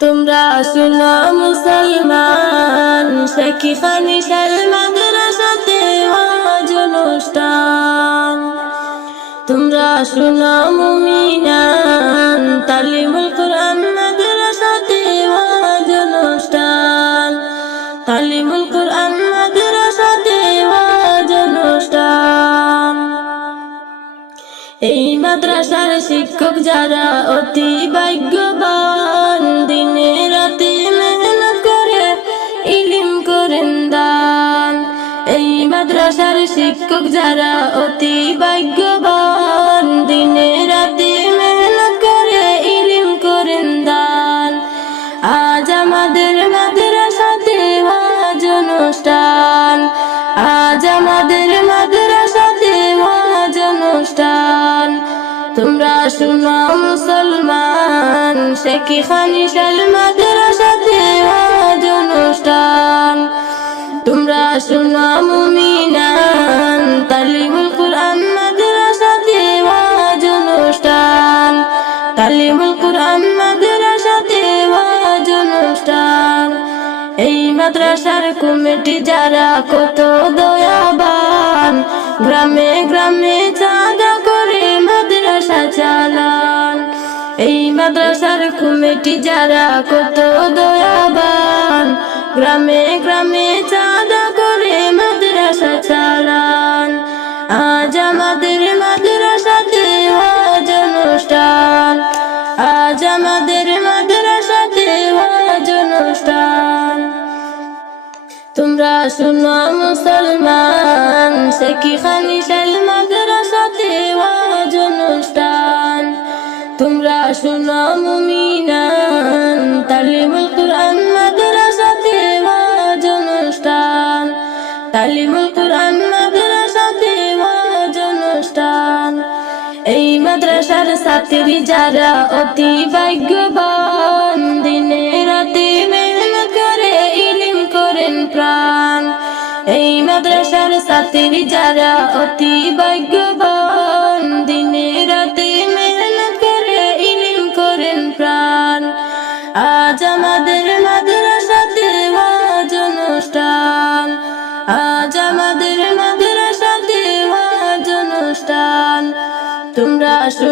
তোমরা শুনো মুসলমান শেখি খানি মাদ্রাসাতে ওয়াজ অনুষ্ঠান? তোমরা শুনো মুমিনান, তালিমুল কোরআন মাদ্রাসাতে ওয়াজ অনুষ্ঠান। তালিমুল কোরআন মাদ্রাসাতে ওয়াজ অনুষ্ঠান। এই মাদ্রাসার শিক্ষক যারা অতি মুসলমান শেখি খানি শাল মাদ্রাসাতে ওয়াজ অনুষ্ঠান? তোমরা মুমিনান, তালিমুল কোরআন মাদ্রাসাতে ওয়াজ অনুষ্ঠান। তালিমুল কোরআন মাদ্রাসাতে ওয়াজ অনুষ্ঠান। এই মাদ্রাসার কমিটি যারা কত দয়াবান, গ্রামে গ্রামে মাদ্রাসার কমিটি যারা কত দয়াবান, গ্রামে গ্রামে চাঁদা করে মাদ্রাসা চালান। আজ আমাদের মাদ্রাসাতে ওয়াজ অনুষ্ঠান, আজ আমাদের মাদ্রাসাতে ওয়াজ অনুষ্ঠান। তোমরা শুনো মুসলমান, শেখি খানি শাল মাদ্রাসাতে মাদ্রাসার ছাত্রী যারা অতি ভাগ্যবান। দিনে রাতে মেহনত করে, ইলিম করেন প্রাণ। এই মাদ্রাসার ছাত্রী যারা অতি ভাগ্যবান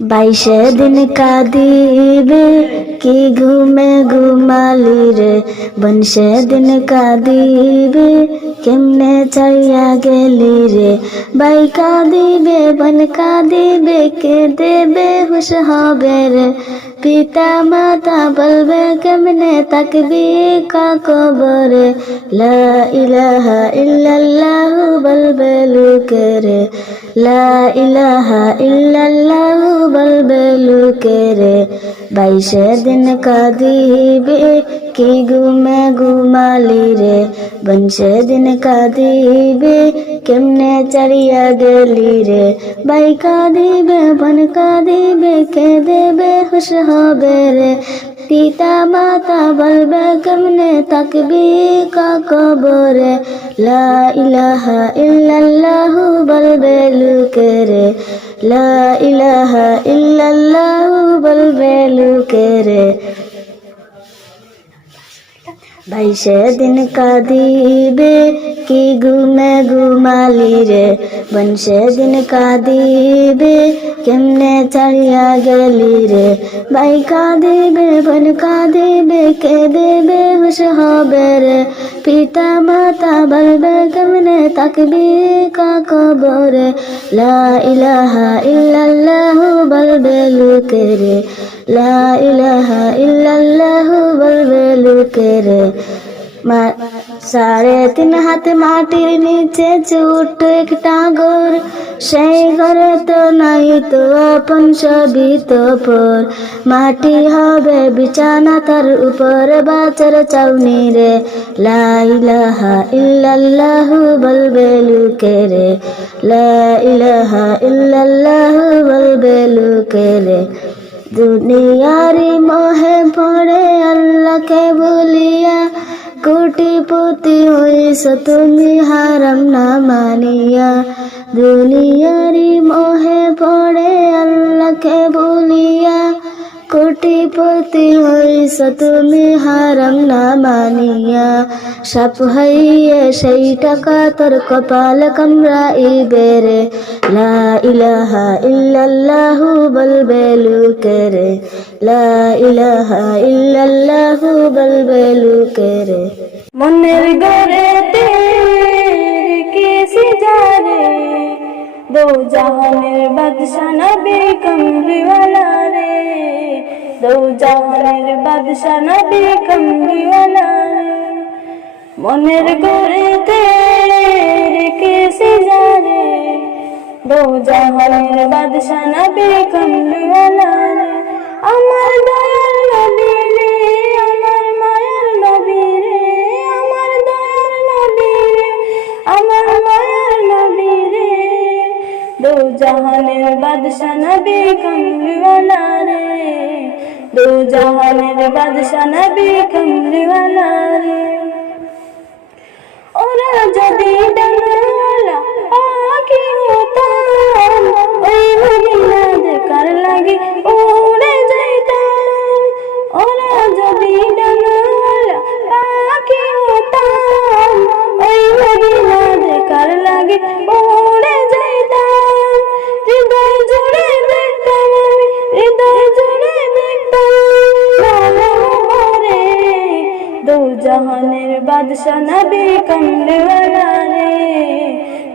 বাইশে দিন কাঁদিবে, কি ঘুমে ঘুমালি রে? বনশে দিন কাঁদিবে, কেমনে ছাড়িয়া গেলি রে? বাই কাঁদিবে, বন কাঁদিবে, কে দেবে হুশ হবে রে? পিতা মাতা বলবে, কেমনে তাকবি কা কবরে? লা ইলাহা ইল্লাল্লাহ বলবে লুকে রে। লা ইলাহা ইল্লাল্লাহ বলবে লুকে রে বাইশে দিন কাঁদিবে, কি ঘুমে ঘুমালি রে? বংশে দিন কাঁদিবে, কেমনে চারিয়া গেলি রে? বাই কাঁদিবে, বন কাঁদিবে কে দেবে হুশ হবে রে? পিতা মাতা বলবে, কেমনে তাকবি কা কবরে? লা ইলাহা ইল্লাল্লাহ বলবে, লুকে রে। লা ইলাহা ইল্লাল্লাহ বলবে লুকে বাইশে দিন কাঁদিবে, কি ঘুমে ঘুমালি রে? বংশে দিন কাঁদিবে, কেমনে ছাড়িয়া গেলি রে? বাই কাঁদিবে, বন কাঁদিবে কে দেবে হুশ হবে রে? পিতা মাতা বলবে, কেমনে তাকবি কা কবরে? লা ইলাহা ইল্লাল্লাহ বলবে লুকে রে ইলাহা ইল্লাল্লাহ বলবে লুকে রে মা, সাড়ে তিন হাত মাটির নিচে ছোট্ট একটা ঘর সেই ঘরে তো নাই তো আপন সবই তো পর। মাটি হবে বিছানা তার উপর বাচার চাউনি রে। লাইলাহা ইল্লাল্লাহু বলবে লুকে রে লাইলাহা ইল্লাল্লাহু বলবে লুকে রে দুনিয়ারি মহে পড়ে আল্লাহকে বলিয়া কোটিপতি হয়েছ তুমি হারাম না মানিয়া। দুনিয়ারি কোটিপতি হইস তুমি হারাম না মানিয়া সাপ হইয়ে সেই টাকা তোর কপাল কামড়াইবে রে লা ইলাহা ইল্লাল্লাহু বলবে লুকে রে লা ইলাহা ইল্লাল্লাহু বলবে লুকে রে মনের গড়েতে কেসি যারে দো জাহানের বাদশা নবী কমরিওয়ালা রে দো জাহানের বাদশা নবী রে মনের গড়েতে কেসি জানে দৌ জাহানের বাদশা নবী রে আমার বাদশা নবী কমলিওয়ালা রে। দো জাহানের বাদশা নবী কমলিওয়ালা রে। ওরা যদি ডানাওয়ালা পাখি হতাম ওই মদিনা দেখার লাগে উড়ে বাদশা নবী কমলিওয়ালা রে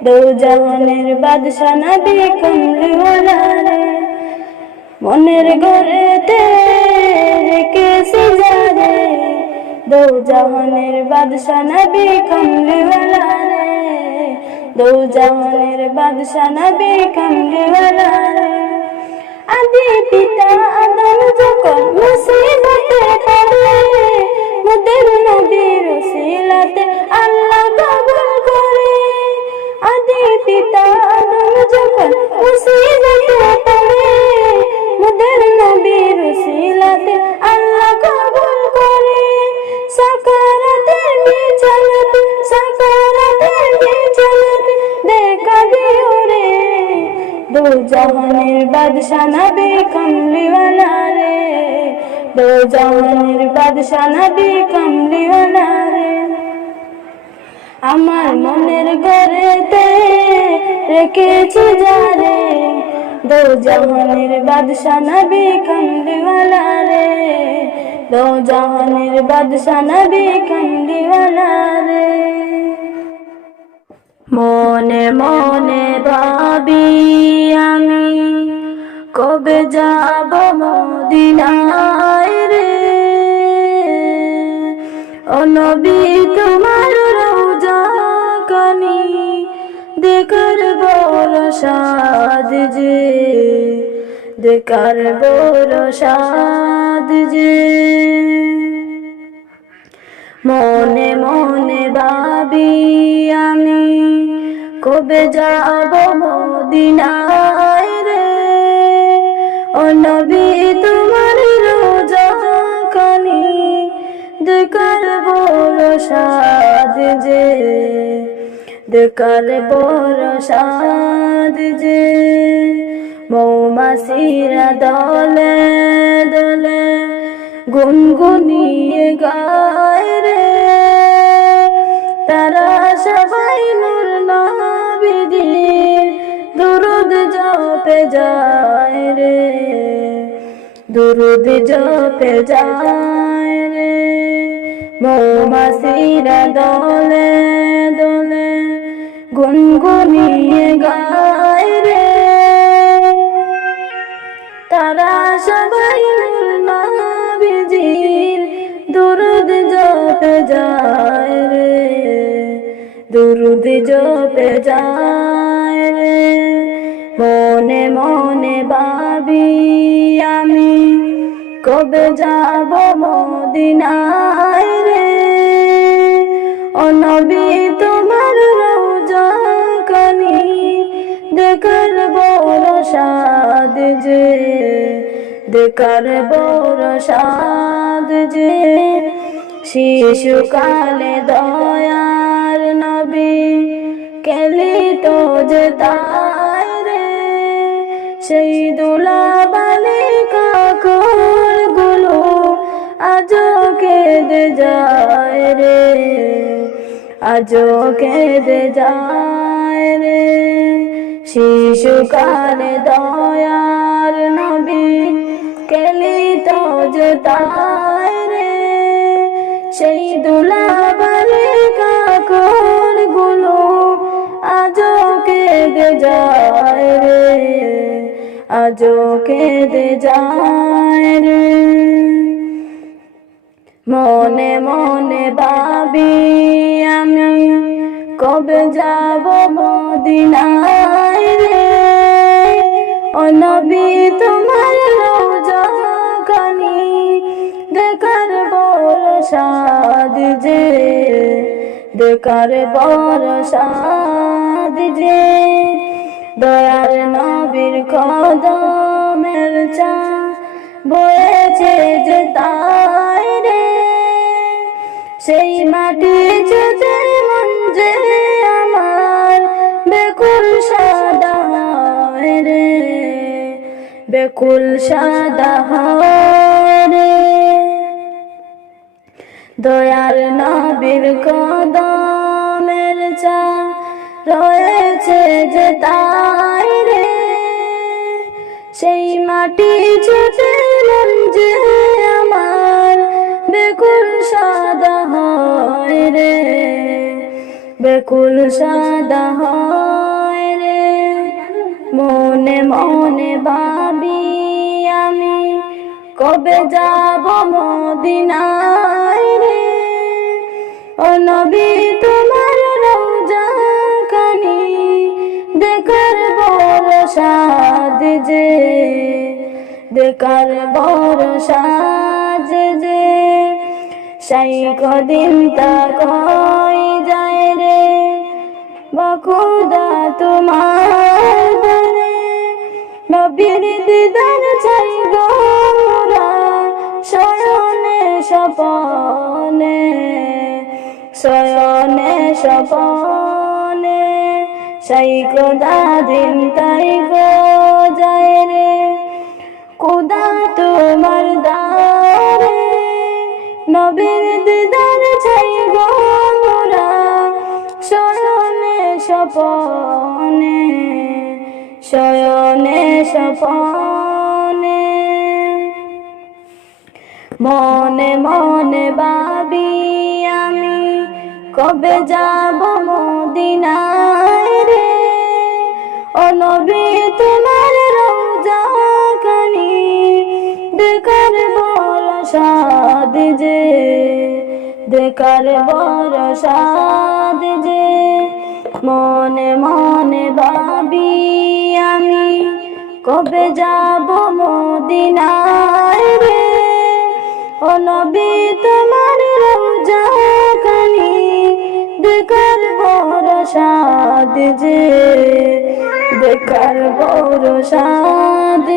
দো জাহানের বাদশা নবী কমলিওয়ালা রে মনের ঘরেতে রেখে সিজারে দো জাহানের বাদশা নবী কমলিওয়ালা রে দো জাহানের বাদশা নবী কমলিওয়ালা রে আদি পিতা আদম যখন মুসিবতে পড়ে মুদের নবীর সিলাতে আল্লাহ কবুল করে। আদি পিতা আদম যখন মুসিবতে পড়ে, মুদের নবীর সিলাতে আল্লাহ কবুল করে। সাকারাতের বিছানাতে সাকারাতের বিছানাতে দেখা দিও রে। দো জাহানের বাদশা নবী কমলিওয়ালা। দো জাহানের বাদশা নবী কমলিওয়ালা রে। আমার মনের ঘরেতে রেখেছি যারে দো জাহানের বাদশা নবী কমলিওয়ালা রে। দো জাহানের বাদশা নবী কমলিওয়ালা রে। মনে মনে ভাবি আমি কবে যাব মদিনায় রে? ও নবী, তোমার রোজা কানি, দেখার বড় সাদ যে, দেখার বড় সাদ যে। মনে মনে ভাবি আমি, কবে যাব মদিনায় রে? ও নবী, তোমার যে বড় যে মৌমাসিরা দলে দলে গুনগুনিয়ে গায় রে। তারা সবাই নবীদের দুরুদ জপে যায় রে, দুরুদ জপে যায় রে। মৌমাসিরা দলে দলে গুনগুনিয়ে গায় রে। তারা সবাই নবীজির দুরুদ জপে যায় রে, দুরুদ জপে যায় রে। মনে ভাবি আমি, কবে যাব মদিনায় রে? ও নবী, তোমার রওজা কানি, দেখার বড় সাদ যে, দেখার বড় সাদ যে। শিশুকালে দয়ার নবী, কেলি তো যে তাই রে সেই দোলা বালিকা গুলো আজও কেঁদে যায় রে, আজও কেঁদে যায় রে। শিশুকালে দয়ার নবী কেলি তো যে রে সেই দোলা বালিকা গুলো আজও কেঁদে যায় রে। আজও কেঁদে যায় রে। মনে মনে ভাবি আমি, কবে যাব মদিনায় রে? ও নবী, তোমার রোজা কানি দেখার বড় সাদ যে, দেখার বড় সাদ যে। দয়ার নবীর কদমের চা বয়েছে যে তাই রে। সেই মাটি যেতে মন যে আমার, বেকুল সাদা রে, বেকুল সাদা রে। দয়ার নবীর কদমের চা রয়েছে যে তাই রে, সেই মাটি মন যে আমার, বেকুল সাদা হয় রে, বেকুল সাদা হয় রে। মনে মনে ভাবি আমি, কবে যাব মদিনায় রে? ও নবী তোমার যে বড় সাজ। যে সাই কদিন তা কই যায় রে? বকুদা তোমার দরে নবীর দিদার চাই গোরা শয়নে সপনে শয়নে সপনে সাই কদা দিন তাই গো যায় রে। কুদা তোমার দারে নবীর দিদার চাই গোরা শয়নে সপনে শয়নে সপনে মনে মনে ভাবি আমি, কবে যাব মদিনায় রে? ও তোমার রোজা কানি দেখার বড় সাদ যে, দেখার বড় সাদ যে। মনে মনে ভাবি আমি, কবে যাব মদিনায় রে? ও নবী, তোমার রোজা কানি দেখার সাদ দেখার বড় সাদ